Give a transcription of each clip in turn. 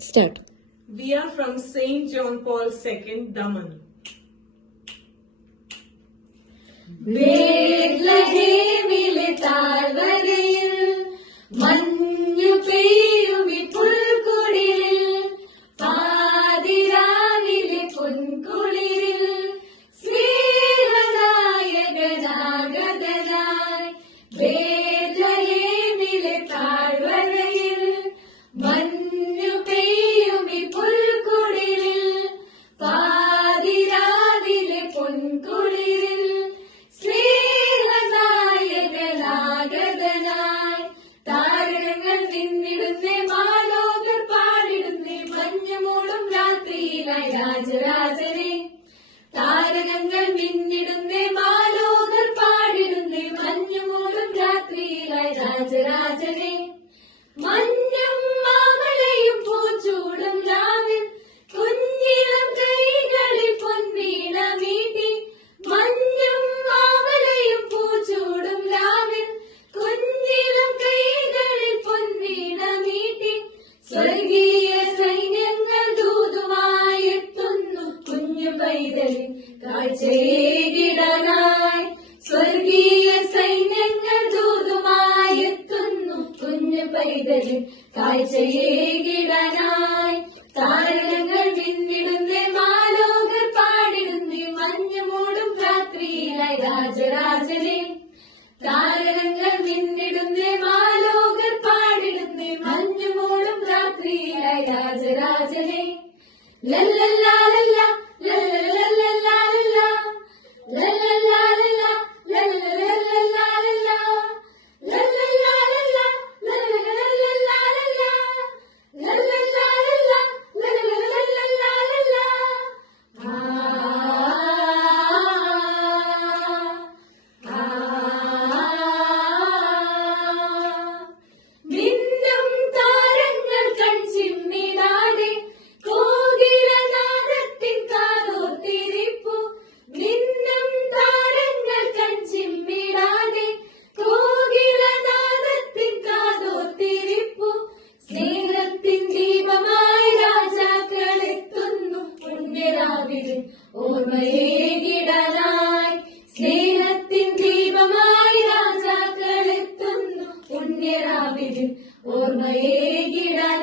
Start. We are from St. John Paul II, Daman. ബേത്ലഹേമിലെ താഴ്വരയിൽ മഞ്ഞു പെയ്യുമി പുൽക്കുടിലിൽ പാതിരാവിലെ പൊൻകുളിരിൽ സ്നേഹനായകനാഗതനായി ബേത്ലഹേമിലെ താഴ്വരയിൽ മഞ്ഞു പെയ്യുമി പുൽക്കുടിലിൽ പാതിരാവിലെ പൊൻകുളിരിൽ സ്നേഹനായകനാഗതനായി താരങ്ങൾ നിന്നിടുന്നേ മാലോകർ പാടിടുന്നേ മഞ്ഞുമൂടും രാത്രിയിലായി രാജരാജനെ താരകങ്ങൾ മിന്നിടുന്നേ മാലോകർ പാടിടുന്നേ മഞ്ഞുമൂടും രാത്രിയിലായി രാജരാജനെ മഞ്ഞും മാമലയും പൂച്ചൂടും രാവിൽ കുഞ്ഞിളം കൈകളിൽ പൊന്നീണ മീട്ടി മഞ്ഞും മാമലയും പൂച്ചൂടും രാവിൽ കുഞ്ഞിളം കൈകളിൽ പൊന്നീണ മീട്ടി സ്വർഗീയ സൈന്യങ്ങൾ ദൂതുമായി എത്തുന്നു കുഞ്ഞു പൈതലിൻ കാഴ്ചയേകിടാനായി സ്വർഗീയ സൈന്യങ്ങൾ ദൂതുമായി എത്തുന്നു കുഞ്ഞു പൈതലിൻ കാഴ്ചയേകിടാനായി താരകങ്ങൾ മിന്നിടുന്നേ മാലോകർ പാടിടുന്നേ മഞ്ഞുമൂടും രാത്രിയിലായി രാജരാജനെ താരകങ്ങൾ മിന്നിടുന്നേ മാലോകർ പാടിടുന്നേ മഞ്ഞുമൂടും രാത്രിയിലായി രാജരാജനെ ലല്ലല്ലാ ലല്ലാ ലല്ലല്ലാ ലല്ലാ ലല്ലല്ലാ ലല്ലാ ലല്ലല്ലാ ലല്ലാ ലല്ലല്ലാ ലല്ലാ ലല്ലല്ലാ ലല്ലല്ലാ ലല്ലാ മിന്നും താരങ്ങൾ കൺചിമ്മിടാതെ കോകിലനാദത്തിൻ കാതോർത്തിരിപ്പു മിന്നും താരങ്ങൾ കൺചിമ്മിടാതെ കോകിലനാദത്തിൻ കാതോർത്തിരിപ്പു സ്നേഹത്തിൻ ദീപമായി രാജാക്കൾ എത്തുന്നു പുണ്യരാവിലെ ഓർമ്മയേകിടാനായി സ്നേഹത്തിൻ ദീപമായി രാജാക്കൾ എത്തുന്നു പുണ്യരാവിലെ ഓർമ്മയേകിടാനായി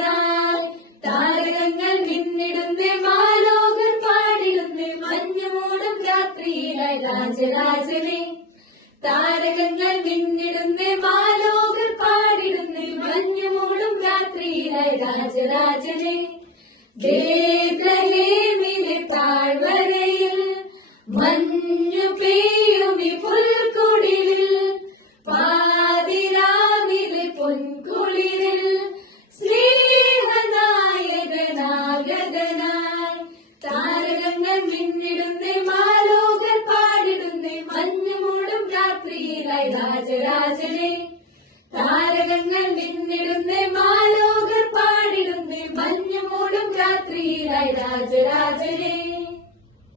താരകങ്ങൾ മിന്നിടുന്നേ മാലോകർ പാടിടുന്നേ മഞ്ഞുമൂടും രാത്രിയിലായി രാജരാജനെ താരകങ്ങൾ മിന്നിടുന്നേ മാലോകർ പാടിടുന്നേ മഞ്ഞുമൂടും രാത്രിയിലായി രാജരാജനെ ബേത്ലഹേമിലെ താഴ്വരയിൽ മഞ്ഞു പെയ്യുമി പുൽക്കുടിലിൽ പാതിരാവിലെ പൊൻകുളിരിൽ സ്നേഹനായകനാഗതനായി താരകങ്ങൾ മിന്നിടുന്നേ മാലോകർ പാടിടുന്നേ മഞ്ഞുമൂടും രാത്രിയിലായി രാജരാജനെ താരകങ്ങൾ മിന്നിടുന്നേ മാലോകർ പാടിടുന്നേ മഞ്ഞുമൂടും രാത്രിയിലായി രാജരാജനെ